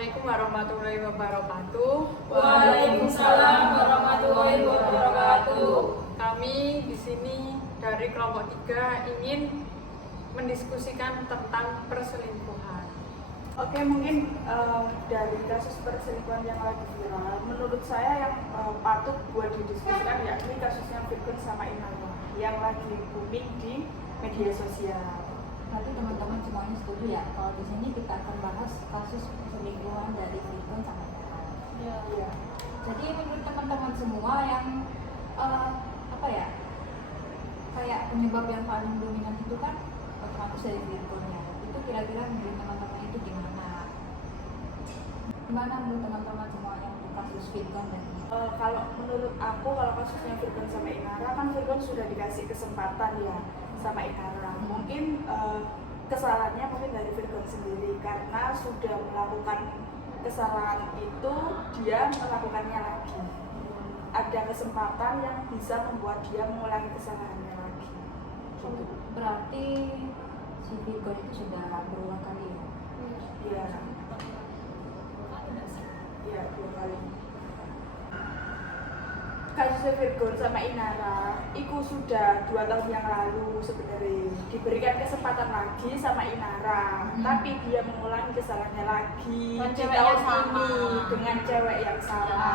Assalamualaikum warahmatullahi wabarakatuh. Waalaikumsalam warahmatullahi wabarakatuh. Kami di sini dari kelompok 3 ingin mendiskusikan tentang perselingkuhan. Oke, mungkin dari kasus perselingkuhan yang lagi viral, menurut saya yang patut buat didiskusikan yakni kasusnya Virgon sama Inara yang lagi booming di media sosial. Berarti teman-teman semuanya setuju ya kalau di sini kita akan bahas kasus perselingkuhan dari Virgon sama Inara. Iya. Jadi menurut teman-teman semua yang kayak penyebab yang paling dominan itu kan otomatis dari Virgon ya. Itu kira-kira menurut teman-teman itu gimana? Gimana menurut teman-teman semua yang kasus Virgon dan Kalau menurut aku, kalau kasusnya Virgon sama Inara kan Virgon sudah dikasih kesempatan ya sama Inara. Mungkin kesalahannya mungkin dari Virgon sendiri karena sudah melakukan kesalahan itu, dia melakukannya lagi. Ada kesempatan yang bisa membuat dia mengulangi kesalahannya lagi. Gitu. berarti si Virgon itu sudah berulang kali ya? Iya. Iya, 2 kali. Kasusnya Virgon sama Inara itu sudah 2 tahun yang lalu sebenarnya diberikan kesempatan lagi sama Inara, tapi dia mengulangi kesalahannya lagi Dengan di cewek tahun yang sama. ini dengan cewek yang sama.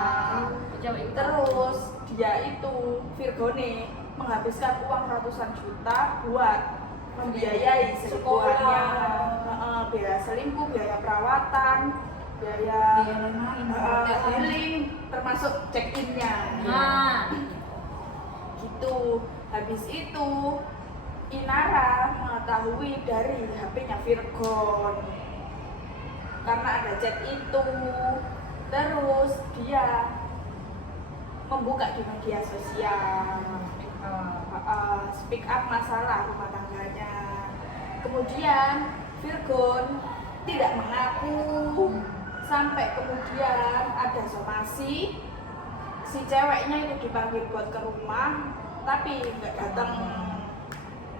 Terus dia itu Virgone menghabiskan uang ratusan juta buat membiayai selingkuhannya, biaya selingkuh, biaya perawatan, biaya healing, termasuk check-innya. Nah, Gitu. Habis itu Inara mengetahui dari HP-nya Virgon karena ada chat itu. Terus dia membuka di media sosial, speak up masalah rumah tangganya. Kemudian Virgon tidak mengaku, sampai kemudian ada somasi, si ceweknya itu dipanggil buat ke rumah tapi nggak datang.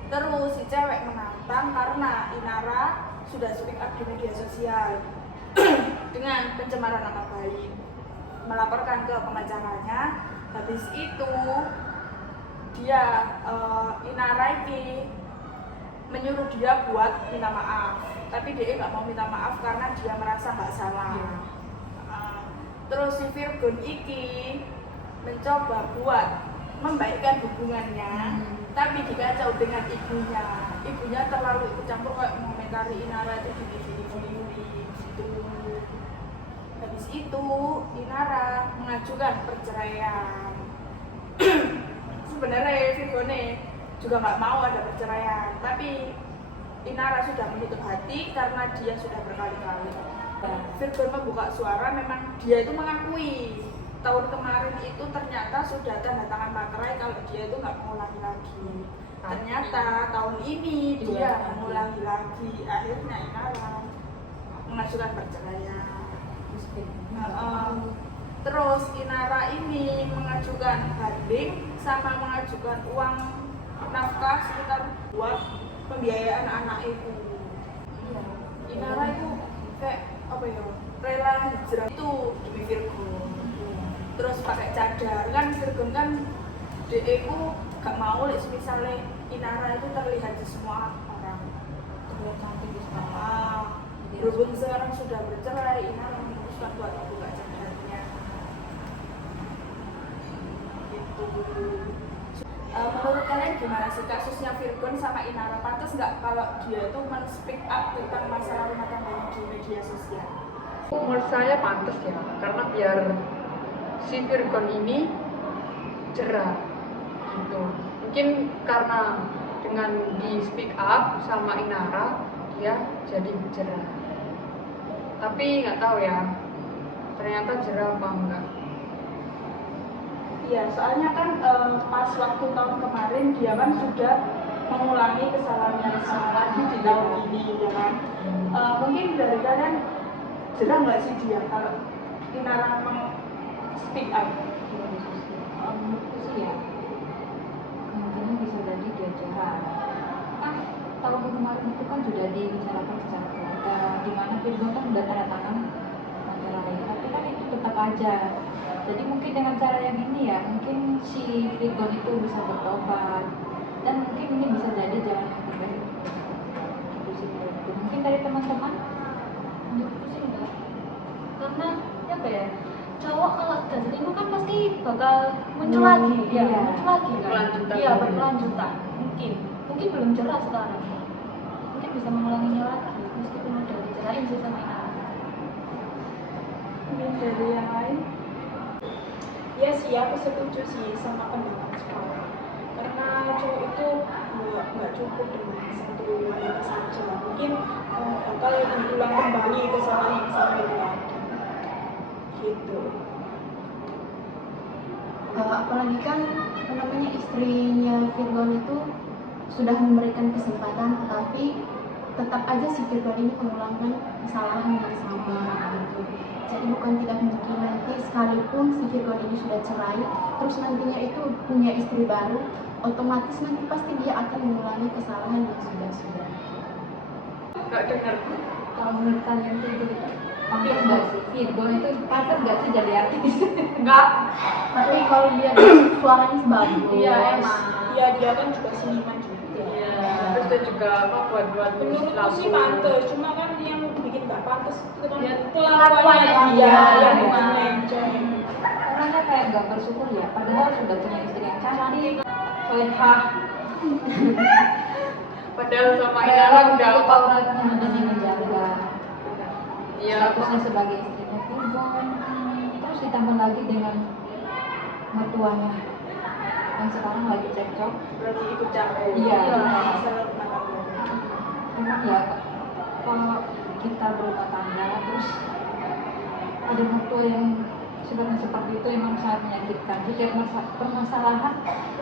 Terus si cewek menantang karena Inara sudah speak up di media sosial dengan pencemaran nama baik, melaporkan ke pengacaranya. Habis itu dia Inara ini menyuruh dia buat minta maaf, tapi dia nggak mau minta maaf karena dia merasa nggak salah. Terus si Virgon iki mencoba buat membaikkan hubungannya, tapi dikacau dengan ibunya. Ibunya terlalu ikut campur, kayak mengomentari Inara itu gini gitu. Habis itu Inara mengajukan perceraian. Sebenarnya Virgone juga nggak mau ada perceraian, tapi Inara sudah menutup hati karena dia sudah berkali-kali. Virgon membuka suara, memang dia itu mengakui tahun kemarin itu ternyata sudah tanda tangan materai kalau dia itu nggak mengulangi lagi. Ternyata tahun ini dia mengulangi lagi. Akhirnya Inara mengajukan perceraian. Terus Inara ini mengajukan banding sama mengajukan uang nafkah sekitar buat pembiayaan anak itu. Inara itu kayak rela hijrah itu demi Virgon. Terus pakai cadar kan, Virgon kan DE-ku gak mau misalnya Inara itu terlihat di semua orang. terlihat cantik di sana. Berhubung sekarang sudah bercerai, Inara memutuskan buat membuka cadarnya. Gitu. Menurut kalian gimana sih kasusnya Virgon sama Inara? Pantas nggak kalau dia itu men-speak up tentang masalah rumah tangganya di media sosial? Menurut saya pantas ya, karena biar si Virgon ini jerah gitu. Mungkin karena dengan di speak up sama Inara dia jadi jerah. Tapi nggak tahu ya, ternyata jerah apa enggak. Iya, soalnya kan pas waktu tahun kemarin dia kan sudah mengulangi kesalahan yang sama lagi di tahun ini, ya kan? Mungkin dari kalian jerah nggak sih dia kalau Inara speak up? Menurutku sih ya kemungkinan bisa jadi dia jahat. Kan tahun kemarin itu kan sudah dibicarakan secara keluarga, di mana Virgon kan sudah tanda tangan tetap aja. Jadi mungkin dengan cara yang ini ya, mungkin si Virgon itu bisa bertobat dan mungkin ini bisa jadi jalan yang terbaik. Itu sih menurutku. Mungkin dari teman-teman, menurutku sih enggak. Karena apa ya, cowok kalau sudah selingkuh kan pasti bakal muncul lagi, ya Iya. muncul lagi kan, Berkelanjutan. iya berkelanjutan, mungkin belum jelas sekarang, mungkin bisa mengulanginya lagi meskipun udah dicerain sih sama Inara. Mungkin dari yang lain. Ya sih, aku setuju sih sama pendapat sekarang. Karena cowok itu nggak cukup dengan satu wanita saja. Mungkin bakal diulang kembali kesalahan yang sama itu lagi. Gitu. Apalagi kan apa namanya, istrinya Virgon itu sudah memberikan kesempatan, tetapi tetap aja si Virgon ini mengulangkan kesalahan yang sama gitu. Jadi bukan tidak mungkin nanti sekalipun si Virgon ini sudah cerai, terus nantinya itu punya istri baru, otomatis nanti pasti dia akan mengulangi kesalahan yang sudah. Nggak dengar. Kalau menurut kalian tuh itu pantas nggak sih? Virgon itu pantas nggak sih jadi artis? Nggak. Tapi kalau dia suaranya bagus, Iya emang. Iya, dia kan juga seniman juga. Iya. Terus dia juga apa buat Menurutku sih pantas, cuma kan yang bikin nggak pantas itu kan Ya, kelakuannya kelakuannya dia dia. yang Iya. melenceng. Karena kan kayak nggak bersyukur ya, padahal sudah punya istri yang cantik, solehah, Padahal sama rela Inara udah untuk apa? auratnya demi menjaga Iya. statusnya sebagai istrinya Virgon. Terus ditambah lagi dengan mertuanya yang sekarang lagi cekcok. Berarti ikut campur. Iya. Masalah rumah tangga. Memang ya, kalau kita berumah tangga terus ada mertua yang sifatnya seperti itu emang sangat menyakitkan. Setiap permasalahan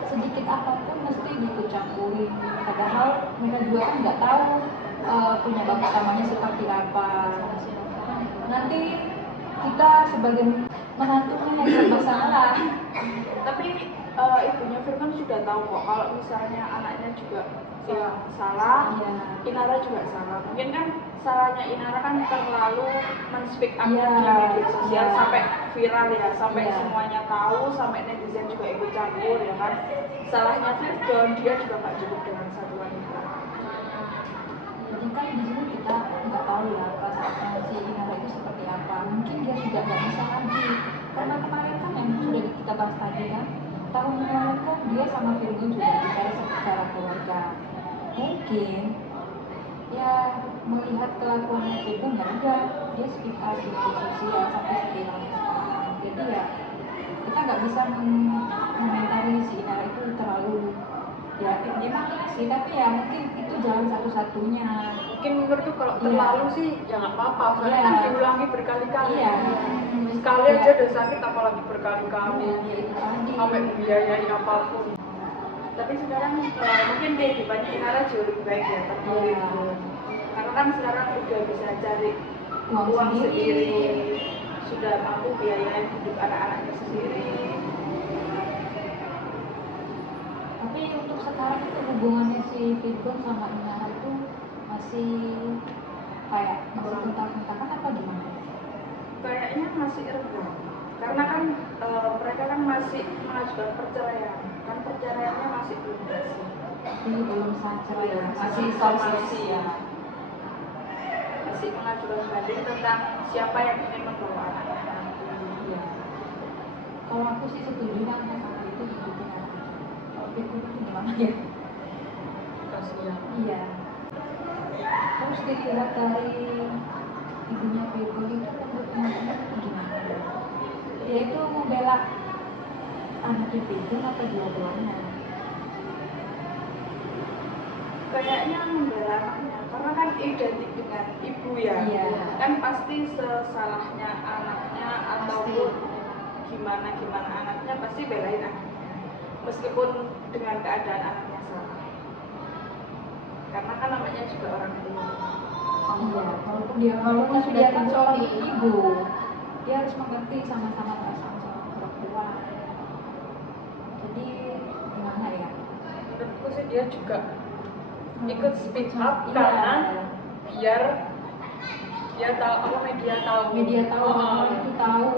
sedikit apapun mesti diikut campurin. Padahal mereka juga kan nggak tahu penyebab utamanya seperti apa. Nanti kita sebagai menantunya yang bermasalah. Tapi ibunya Virgon sudah tahu kok kalau misalnya anaknya juga yang salah, Iya. Inara juga salah. Mungkin kan salahnya Inara kan terlalu men-speak up Iya. di media sosial Iya. sampai viral ya, sampai Iya. semuanya tahu, sampai netizen juga ikut campur ya kan. Salahnya Virgon, dia juga nggak cukup dengan satu wanita. Jadi kan di sini kita nggak tahu ya perasaan si Inara itu seperti apa. Mungkin dia sudah nggak bisa lagi. Karena kemarin kan yang sudah kita bahas tadi kan, tahun lalu kan dia sama Virgon juga bicara secara keluarga. Mungkin ya melihat kelakuannya Virgon ya udah dia speak up di media sosial sampai sekarang. Jadi ya kita nggak bisa mengomentari si Inara itu terlalu ya gimana sih, tapi ya mungkin itu jalan satu-satunya. Mungkin menurutku kalau Iya. terlalu sih ya nggak apa-apa, soalnya Iya. kan diulangi berkali-kali. Iya. Sekali aja udah sakit, apalagi berkali-kali. Ya itu tadi. Sampai membiayai apapun. Tapi sekarang mungkin kehidupannya Inara jauh lebih baik ya, tanpa Iya. Virgon. Karena kan sekarang udah bisa cari Uang uang sendiri. sendiri, sudah mampu biayain hidup anak-anaknya sendiri. Tapi untuk sekarang itu hubungannya si Virgon sama Inara itu masih kayak masih kontak-kontakan apa gimana? Kayaknya masih renggang. Karena kan mereka kan masih mengajukan perceraian. Kan perceraiannya masih belum berhasil. Ini belum sah cerai ya, masih informasi ya. Masih mengajukan banding tentang siapa yang ingin membawa anaknya nanti. Iya. Kalau aku sih setuju kan sama itu hidupin anak. Kalau Virgon itu gimana ya? Kasihan. Iya. Terus dilihat dari ibunya Virgon itu menurut teman-teman itu gimana ya? Dia itu membela anaknya Virgon atau dua-duanya? Kayaknya membela anaknya, karena kan identik dengan ibu ya. Iya. Kan pasti sesalahnya anaknya ataupun gimana anaknya pasti belain anaknya, meskipun dengan keadaan anaknya salah. Karena kan namanya juga orang tua. Iya, walaupun dia kan seorang ibu, dia harus mengerti sama-sama perasaan seorang orang tua. Jadi gimana ya? Menurutku sih dia juga ikut speak up Iya. karena biar dia tahu, apa media tahu. Media tahu, Oh, orang itu tahu.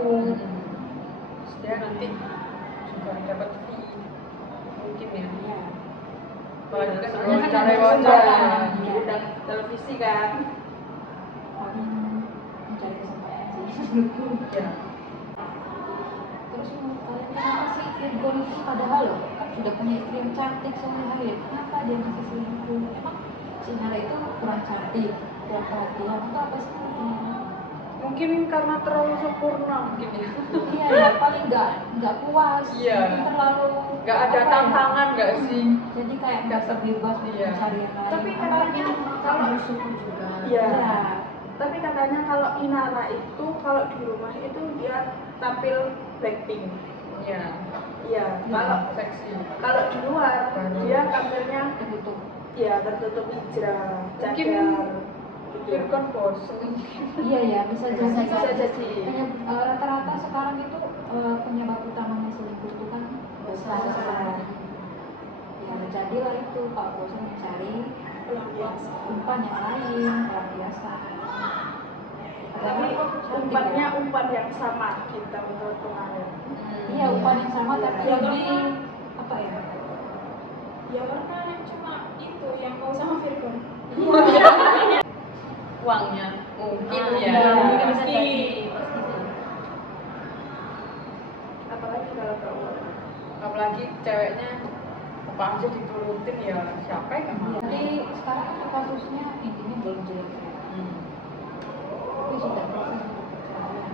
dia nanti juga dapat fee mungkin ya. Iya. Apalagi kan Soalnya kan wawancara ada wawancara. kesempatan. diundang televisi kan. Paling mencari kesempatan sih. Ya. Terus menurut kalian kenapa sih Virgon itu padahal loh kan sudah punya istri yang cantik sehari-hari, kenapa dia masih selingkuh? Emang si Nara itu kurang cantik, kurang perhatian atau apa sih? Mungkin karena terlalu sempurna mungkin ya. Iya ya, paling nggak puas, Iya. mungkin terlalu Nggak ada apa ya? tantangan nggak sih? Jadi kayak nggak terbebas untuk Iya. mencari yang lain. Tapi katanya kalau bersyukur juga. Iya. Iya. Tapi katanya kalau Inara itu kalau di rumah itu dia tampil Blackpink. Iya. Iya. Kalau Seksi. kalau di luar dia tampilnya Tertutup. ya tertutup hijrah, Mungkin cadar. Virgon bosen. Iya ya, bisa jadi. Bisa jadi. Rata-rata sekarang itu penyebab utamanya selingkuh itu kan bosan. Ya jadilah itu Pak bosan mencari Pelampiasan. umpan yang lain, pelampiasan. Tapi Cantik umpannya ya. umpan yang sama kita menurut kemarin. Iya umpan yang sama tapi Ya, lebih karena- apa ya? Ya karena yang cuma itu yang mau sama Virgon. Iya. Uangnya mungkin ya. Iya, Mungkin bisa pasti. jadi, pasti sih. Apalagi kalau keuangan. Apalagi ceweknya apa aja diturutin ya siapa yang mau? Jadi sekarang itu kasusnya intinya belum jelas ya. Tapi sudah proses untuk perceraian.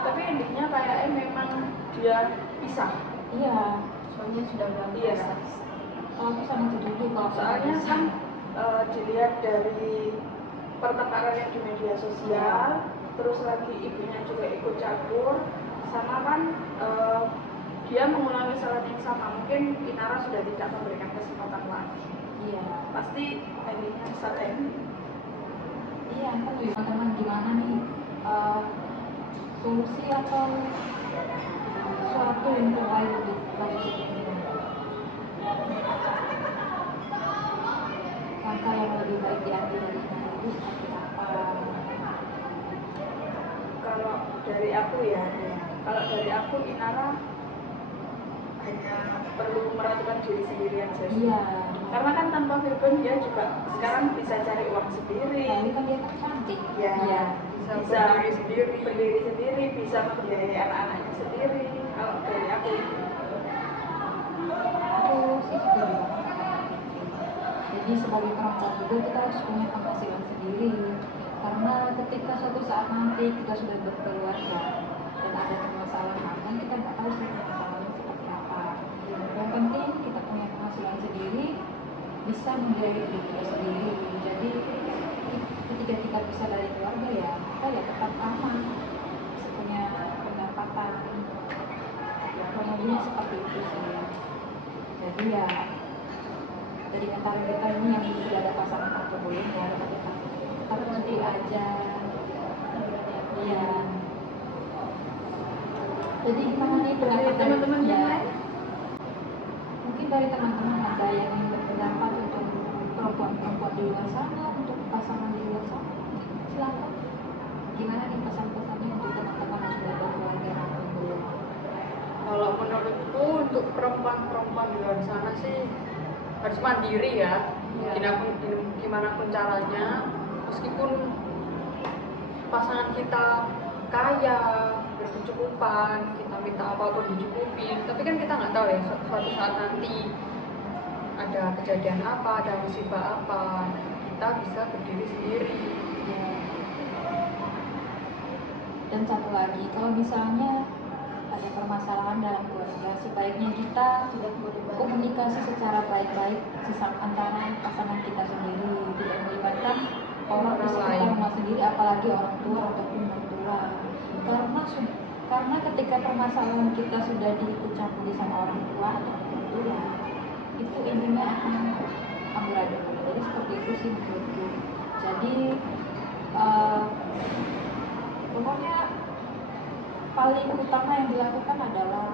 Tapi endingnya kayaknya memang dia pisah. Iya. Soalnya sudah berapa Iya. Kalau aku sangat setuju kalau Soalnya bisa. kan dilihat dari pertengkaran yang di media sosial, terus lagi ibunya juga ikut campur, sama kan dia mengulangi kesalahan yang sama. Mungkin Inara sudah tidak memberikan kesempatan lagi. Iya. Pasti endingnya sad ending. Iya, kan teman-teman gimana nih solusi atau sesuatu yang terbaik untuk kasus ini? Langkah yang lebih baik diambil dari sana itu seperti apa? Kalau dari aku ya, kalau dari aku Inara hanya perlu meratukan diri sendiri aja sih. Iya. Karena kan tanpa Virgon dia juga sekarang bisa cari uang sendiri. Tapi kan dia kan cantik. Ya, Iya. Bisa berdiri sendiri. berdiri sendiri, bisa membiayai anak-anaknya sendiri. Kalau dari aku, Aku sih setuju banget sama Kak Fitri. Jadi sebagai perempuan juga kita harus punya penghasilan sendiri. Karena ketika suatu saat nanti kita sudah berkeluarga dan ada permasalahan, kan kita nggak tahu sih permasalahannya seperti apa. Yang penting kita punya penghasilan sendiri, bisa membiayai hidup kita sendiri. Jadi ketika kita bisa dari keluarga ya, kita ya tetap aman, bisa punya pendapatan. Ya, kurang lebihnya seperti itu sih. Jadi ya dari antara kita ini yang sudah ada pasangan atau belum ya tetap seperti aja. Iya. Jadi gimana nih dari pendapat teman-teman yang ya, lain, mungkin dari teman-teman ada yang ingin berpendapat untuk perempuan-perempuan di luar sana, untuk pasangan di luar sana, silakan. Gimana nih pesan-pesannya untuk teman-teman yang sudah berkeluarga atau belum? Kalau menurutku untuk perempuan-perempuan di luar sana sih harus mandiri ya. Gimana pun caranya, meskipun pasangan kita kaya, berkecukupan, kita minta apapun dicukupin, tapi kan kita nggak tahu ya suatu saat nanti ada kejadian apa, ada musibah apa, kita bisa berdiri sendiri. Dan satu lagi, kalau misalnya ada permasalahan dalam keluarga, sebaiknya kita komunikasi secara baik-baik antara pasangan kita sendiri, tidak melibatkan orang di sekitar rumah sendiri, apalagi orang tua ataupun mertua. Karena ketika permasalahan kita sudah diikut campuri sama orang tua atau mertua, itu intinya akan amburadul. Jadi seperti itu sih menurutku. Jadi pokoknya paling utama yang dilakukan adalah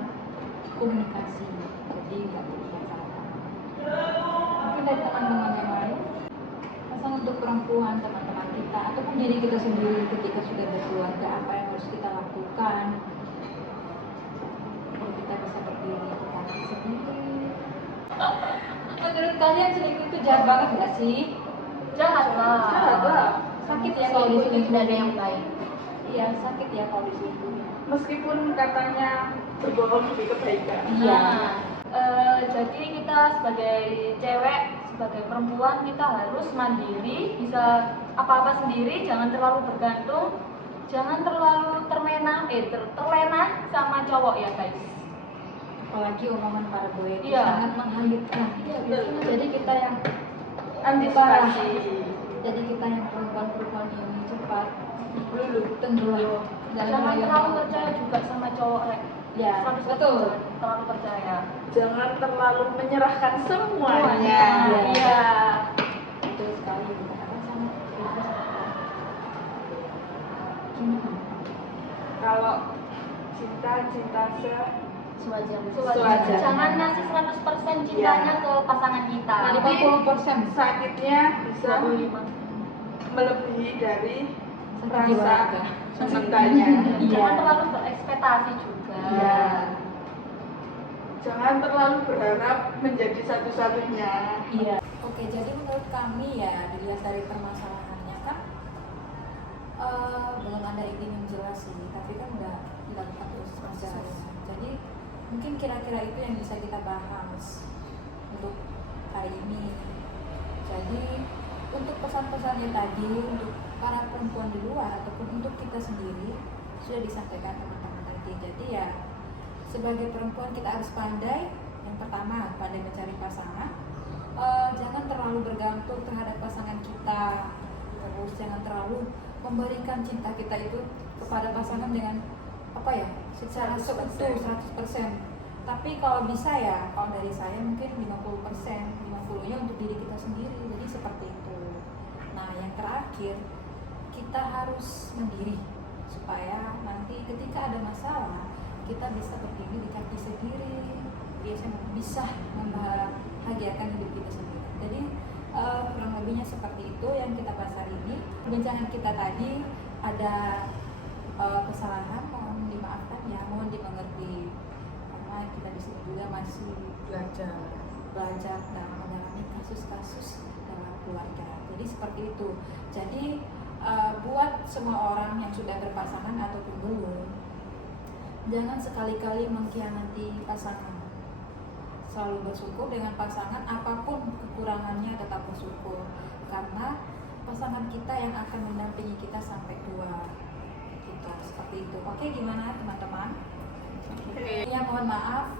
komunikasi. Jadi nggak perlu masalah. Mungkin dari teman-teman yang lain, pesan untuk perempuan, teman-teman kita, ataupun diri kita sendiri ketika sudah berkeluarga, apa yang harus kita lakukan kita bisa berdiri di kaki sendiri. Menurut kalian selingkuh itu jahat banget nggak sih? Jahat lah. Jahat lah. Sakit ya Kalau kalau di sini tidak ada diselingkuhin. yang baik. Iya, sakit ya kalau diselingkuhin. Meskipun katanya berbohong lebih kebaikan. Iya. Jadi kita sebagai cewek, sebagai perempuan kita harus mandiri, bisa apa-apa sendiri, jangan terlalu bergantung, jangan terlalu terlena sama cowok ya guys. Apalagi omongan para boy itu Iya. sangat menghanyutkan. Jadi kita yang Antisipasi. Jadi kita yang perempuan-perempuan ini cepat dulu tenggelam dalam Jangan rayuan terlalu wanita. percaya juga sama cowok rek. Ya, 100% betul. jangan terlalu percaya. Jangan terlalu menyerahkan semuanya. Iya. Betul sekali dikatakan sama gimana? Kalau cinta Sewajarnya. Sewajarnya. Jangan ngasih 100% cintanya ke pasangan kita. Nanti 50%. sakitnya bisa 25. melebihi dari Sakit jiwa rasa juga. cintanya. Iya. Jangan terlalu berekspektasi juga. Iya. Jangan terlalu berharap menjadi satu-satunya. Iya. Oke, jadi menurut kami ya dilihat dari permasalahannya kan belum ada ide yang jelas sih, tapi kan udah dilakukan terus proses. Jadi mungkin kira-kira itu yang bisa kita bahas untuk hari ini. Jadi untuk pesan-pesannya tadi untuk para perempuan di luar ataupun untuk kita sendiri sudah disampaikan teman-teman tadi. Jadi ya sebagai perempuan kita harus pandai. Yang pertama, pandai mencari pasangan. Jangan terlalu bergantung terhadap pasangan kita. Terus jangan terlalu memberikan cinta kita itu kepada pasangan dengan apa ya, secara seutuh 100%. Tapi kalau bisa ya, kalau dari saya mungkin 50%, 50-nya untuk diri kita sendiri. Jadi seperti itu. Nah, yang terakhir, kita harus mandiri supaya nanti ketika ada masalah kita bisa berdiri di kaki sendiri, bisa membahagiakan hidup kita sendiri. Jadi kurang lebihnya seperti itu yang kita bahas hari ini. Perbincangan kita tadi ada kesalahan, mohon dimaafkan ya, mohon dimengerti karena kita di sini juga masih belajar dalam mendalami kasus-kasus dalam keluarga. Jadi seperti itu. Jadi buat semua orang yang sudah berpasangan ataupun belum, jangan sekali-kali mengkhianati pasangan. Selalu bersyukur dengan pasangan, apapun kekurangannya tetap bersyukur karena pasangan kita yang akan mendampingi kita sampai tua. Gitu, seperti itu. Oke, gimana teman-teman? Ya, mohon maaf.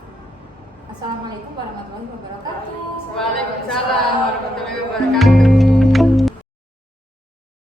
Assalamualaikum warahmatullahi wabarakatuh. Waalaikumsalam.